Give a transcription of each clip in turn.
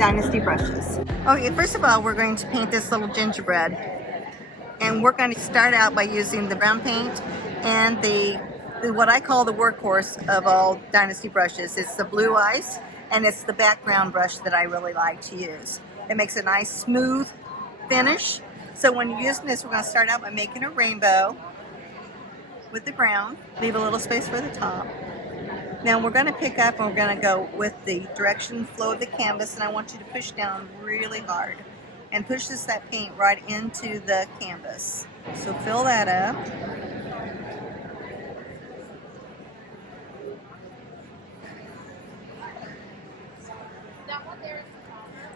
Dynasty Brushes. Okay, first of all, we're going to paint this little gingerbread. And we're going to start out by using the brown paint and the what I call the workhorse of all Dynasty brushes. It's the blue ice, and it's the background brush that I really like to use. It makes a nice smooth finish. So when you're using this, we're going to start out by making a rainbow with the brown. Leave a little space for the top. Now we're going to pick up and we're going to go with the direction flow of the canvas, and I want you to push down really hard and push that paint right into the canvas. So fill that up.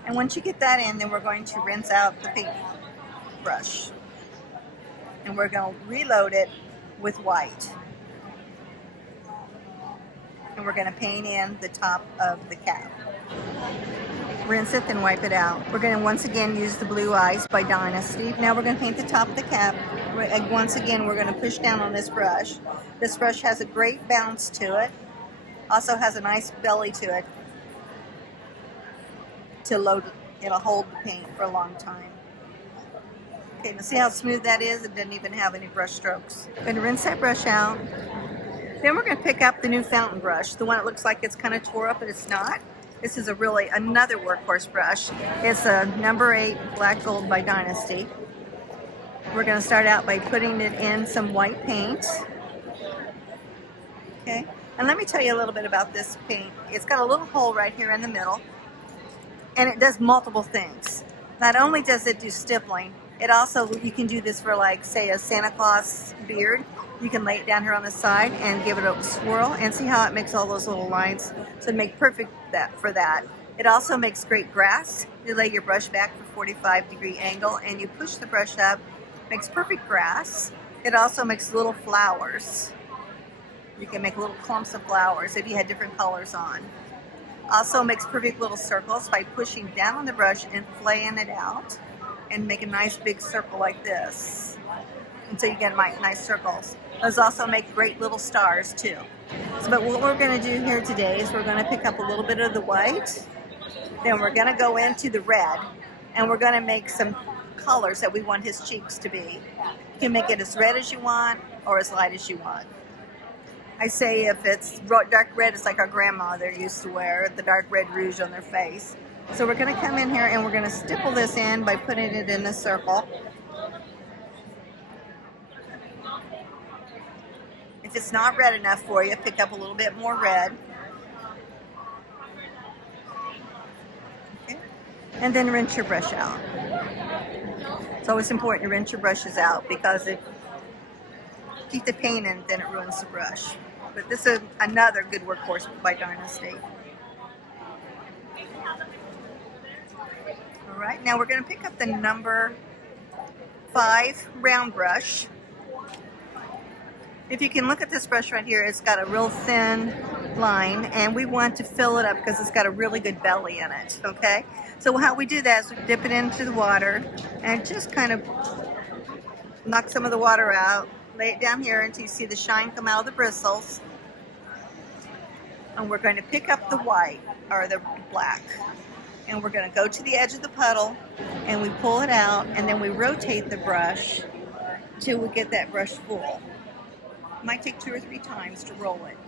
And once you get that in, then we're going to rinse out the paint brush. And we're going to reload it with white. And we're going to paint in the top of the cap. Rinse it, then wipe it out. We're going to once again use the blue ice by Dynasty. Now we're going to paint the top of the cap. Once again, we're going to push down on this brush. This brush has a great bounce to it. Also has a nice belly to it to load. It'll hold the paint for a long time. Okay, now see how smooth that is? It doesn't even have any brush strokes. I'm going to rinse that brush out. Then we're going to pick up the new fountain brush, the one that looks like it's kind of tore up, but it's not. This is another workhorse brush. It's a number 8 black gold by Dynasty. We're going to start out by putting it in some white paint. Okay, and let me tell you a little bit about this paint. It's got a little hole right here in the middle, and it does multiple things. Not only does it do stippling, it also, you can do this for, like, say, a Santa Claus beard. You can lay it down here on the side and give it a swirl, and see how it makes all those little lines. So make perfect for that. It also makes great grass. You lay your brush back for 45-degree angle and you push the brush up. Makes perfect grass. It also makes little flowers. You can make little clumps of flowers if you had different colors on. Also makes perfect little circles by pushing down on the brush and flaying it out and make a nice big circle like this until you get nice circles. Those also make great little stars too. But what we're going to do here today is we're going to pick up a little bit of the white, then we're going to go into the red, and we're going to make some colors that we want his cheeks to be. You can make it as red as you want or as light as you want. I say if it's dark red, it's like our grandmother used to wear, the dark red rouge on their face. So we're going to come in here and we're going to stipple this in by putting it in a circle. If it's not red enough for you, pick up a little bit more red. Okay. And then rinse your brush out. It's always important to rinse your brushes out because if you keep the paint in, then it ruins the brush. But this is another good workhorse by Dynasty. All right, now we're going to pick up the number 5 round brush. If you can look at this brush right here, it's got a real thin line, and we want to fill it up because it's got a really good belly in it, okay? So how we do that is we dip it into the water and just kind of knock some of the water out, lay it down here until you see the shine come out of the bristles. And we're going to pick up the white, or the black, and we're going to go to the edge of the puddle, and we pull it out, and then we rotate the brush till we get that brush full. It might take 2 or 3 times to roll it.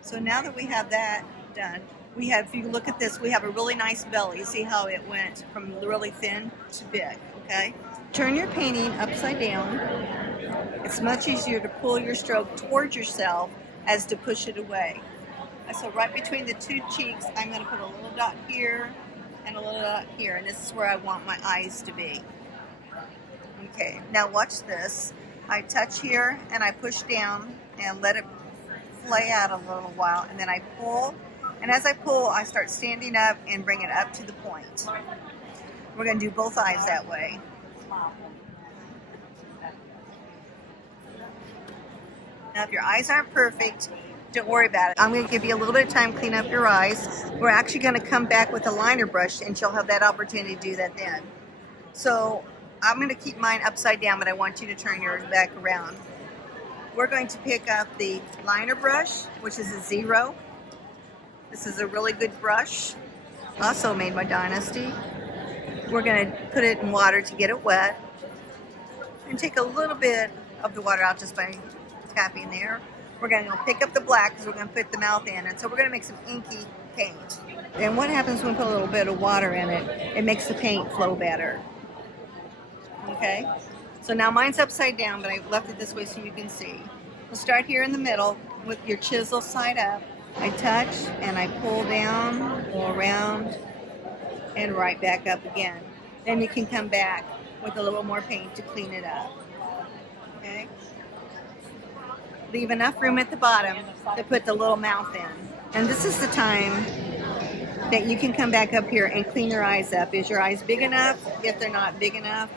So now that we have that done, if you look at this, we have a really nice belly. See how it went from really thin to big, okay? Turn your painting upside down. It's much easier to pull your stroke towards yourself as to push it away. So right between the 2 cheeks, I'm going to put a little dot here and a little dot here, and this is where I want my eyes to be. Okay, now watch this. I touch here and I push down and let it flay out a little while, and then I pull, and as I pull, I start standing up and bring it up to the point. We're going to do both eyes that way. Now if your eyes aren't perfect, don't worry about it. I'm going to give you a little bit of time to clean up your eyes. We're actually going to come back with a liner brush, and you'll have that opportunity to do that then. So I'm going to keep mine upside down, but I want you to turn yours back around. We're going to pick up the liner brush, which is a 0. This is a really good brush. also made by Dynasty. We're going to put it in water to get it wet and take a little bit of the water out just by tapping there. We're going to pick up the black because we're going to put the mouth in, and so we're going to make some inky paint. And what happens when we put a little bit of water in it? It makes the paint flow better. Okay, so now mine's upside down, but I left it this way so you can see. We'll start here in the middle with your chisel side up. I touch and I pull down, go around, and right back up again. Then you can come back with a little more paint to clean it up. Okay? Leave enough room at the bottom to put the little mouth in. And this is the time that you can come back up here and clean your eyes up. Is your eyes big enough? If they're not big enough,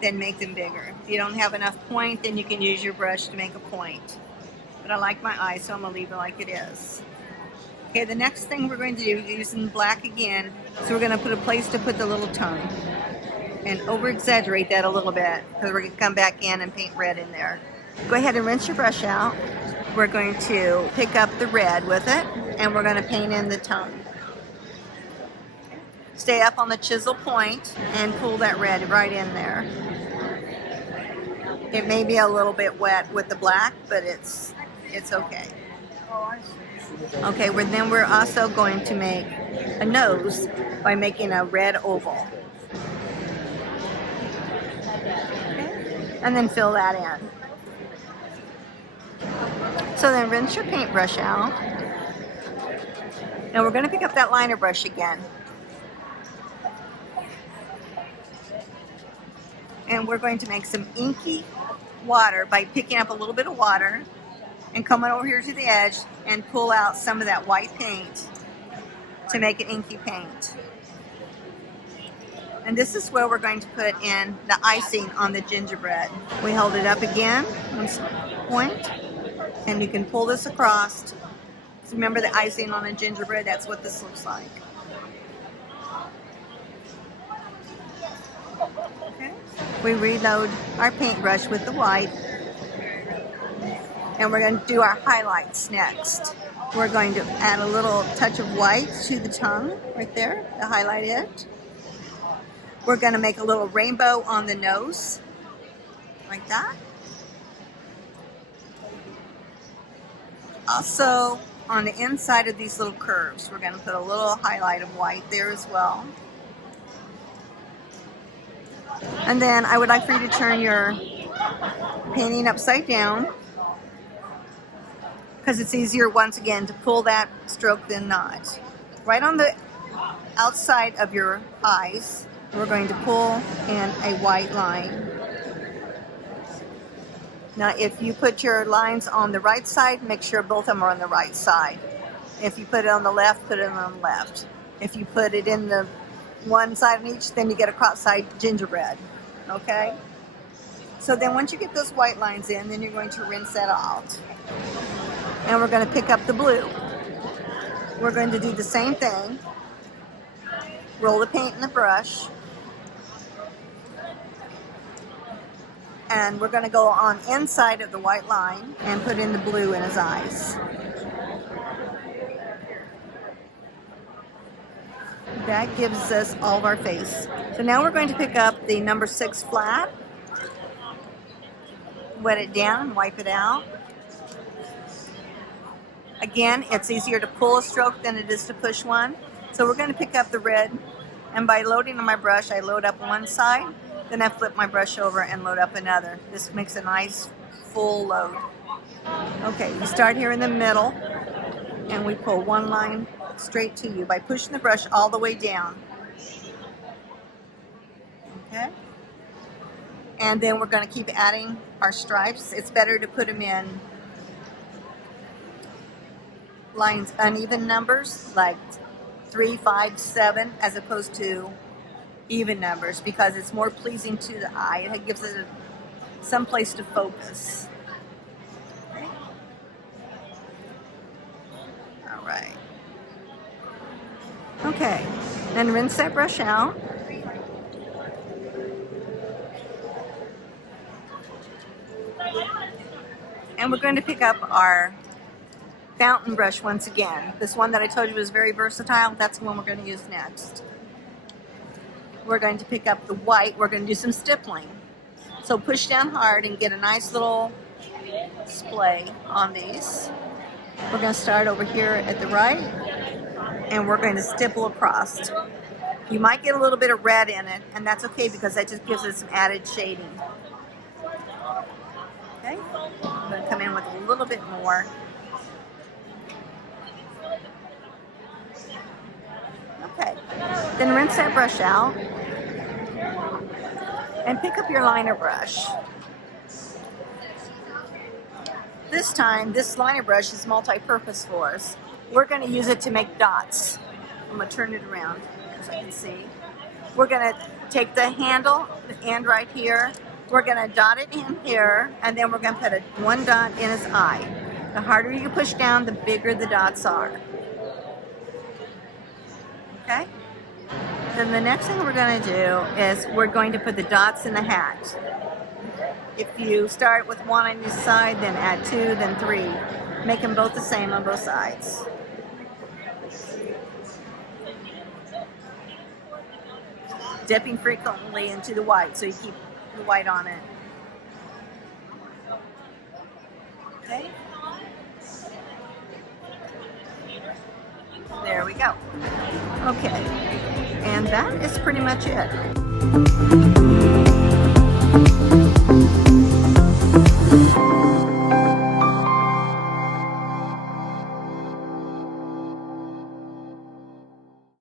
then make them bigger. If you don't have enough point, then you can use your brush to make a point. But I like my eyes, so I'm gonna leave it like it is. Okay, the next thing we're going to do is using black again. So we're gonna put a place to put the little tongue and over exaggerate that a little bit because we're gonna come back in and paint red in there. Go ahead and rinse your brush out. We're going to pick up the red with it and we're gonna paint in the tongue. Stay up on the chisel point and pull that red right in there. It may be a little bit wet with the black, but it's okay. Okay, then we're also going to make a nose by making a red oval. Okay. And then fill that in. So then rinse your paintbrush out. Now we're going to pick up that liner brush again. And we're going to make some inky water by picking up a little bit of water and coming over here to the edge and pull out some of that white paint to make an inky paint. And this is where we're going to put in the icing on the gingerbread. We hold it up again, one point, and you can pull this across. So remember the icing on the gingerbread? That's what this looks like. Okay. We reload our paintbrush with the white. And we're going to do our highlights next. We're going to add a little touch of white to the tongue right there to highlight it. We're going to make a little rainbow on the nose, like that. Also, on the inside of these little curves, we're going to put a little highlight of white there as well. And then I would like for you to turn your painting upside down, because it's easier once again to pull that stroke than not. Right on the outside of your eyes, we're going to pull in a white line. Now if you put your lines on the right side, make sure both of them are on the right side. If you put it on the left, put it on the left. If you put it in the one side on each, then you get a cross-side gingerbread, okay? So then once you get those white lines in, then you're going to rinse that out. And we're going to pick up the blue. We're going to do the same thing. Roll the paint in the brush. And we're going to go on inside of the white line and put in the blue in his eyes. That gives us all of our face. So now we're going to pick up the number 6 flat. Wet it down, wipe it out. Again, it's easier to pull a stroke than it is to push one. So we're going to pick up the red, and by loading on my brush, I load up one side, then I flip my brush over and load up another. This makes a nice full load. Okay, we start here in the middle, and we pull one line straight to you by pushing the brush all the way down. Okay? And then we're going to keep adding our stripes. It's better to put them in lines, uneven numbers, like 3, 5, 7, as opposed to even numbers, because it's more pleasing to the eye. It gives it some place to focus. Okay. All right. Okay, then rinse that brush out. And we're going to pick up our fountain brush once again. This one that I told you was very versatile, that's the one we're going to use next. We're going to pick up the white, we're going to do some stippling. So push down hard and get a nice little splay on these. We're going to start over here at the right, and we're going to stipple across. You might get a little bit of red in it, and that's okay because that just gives it some added shading. Okay, I'm going to come in with a little bit more. Okay, then rinse that brush out and pick up your liner brush. This time, this liner brush is multi-purpose for us. We're going to use it to make dots. I'm going to turn it around so I can see. We're going to take the handle, the end right here. We're going to dot it in here, and then we're going to put one dot in his eye. The harder you push down, the bigger the dots are. Okay? Then the next thing we're going to do is we're going to put the dots in the hat. If you start with one on each side, then add two, then three. Make them both the same on both sides. Dipping frequently into the white so you keep the white on it. Okay? There we go. Okay. And that is pretty much it.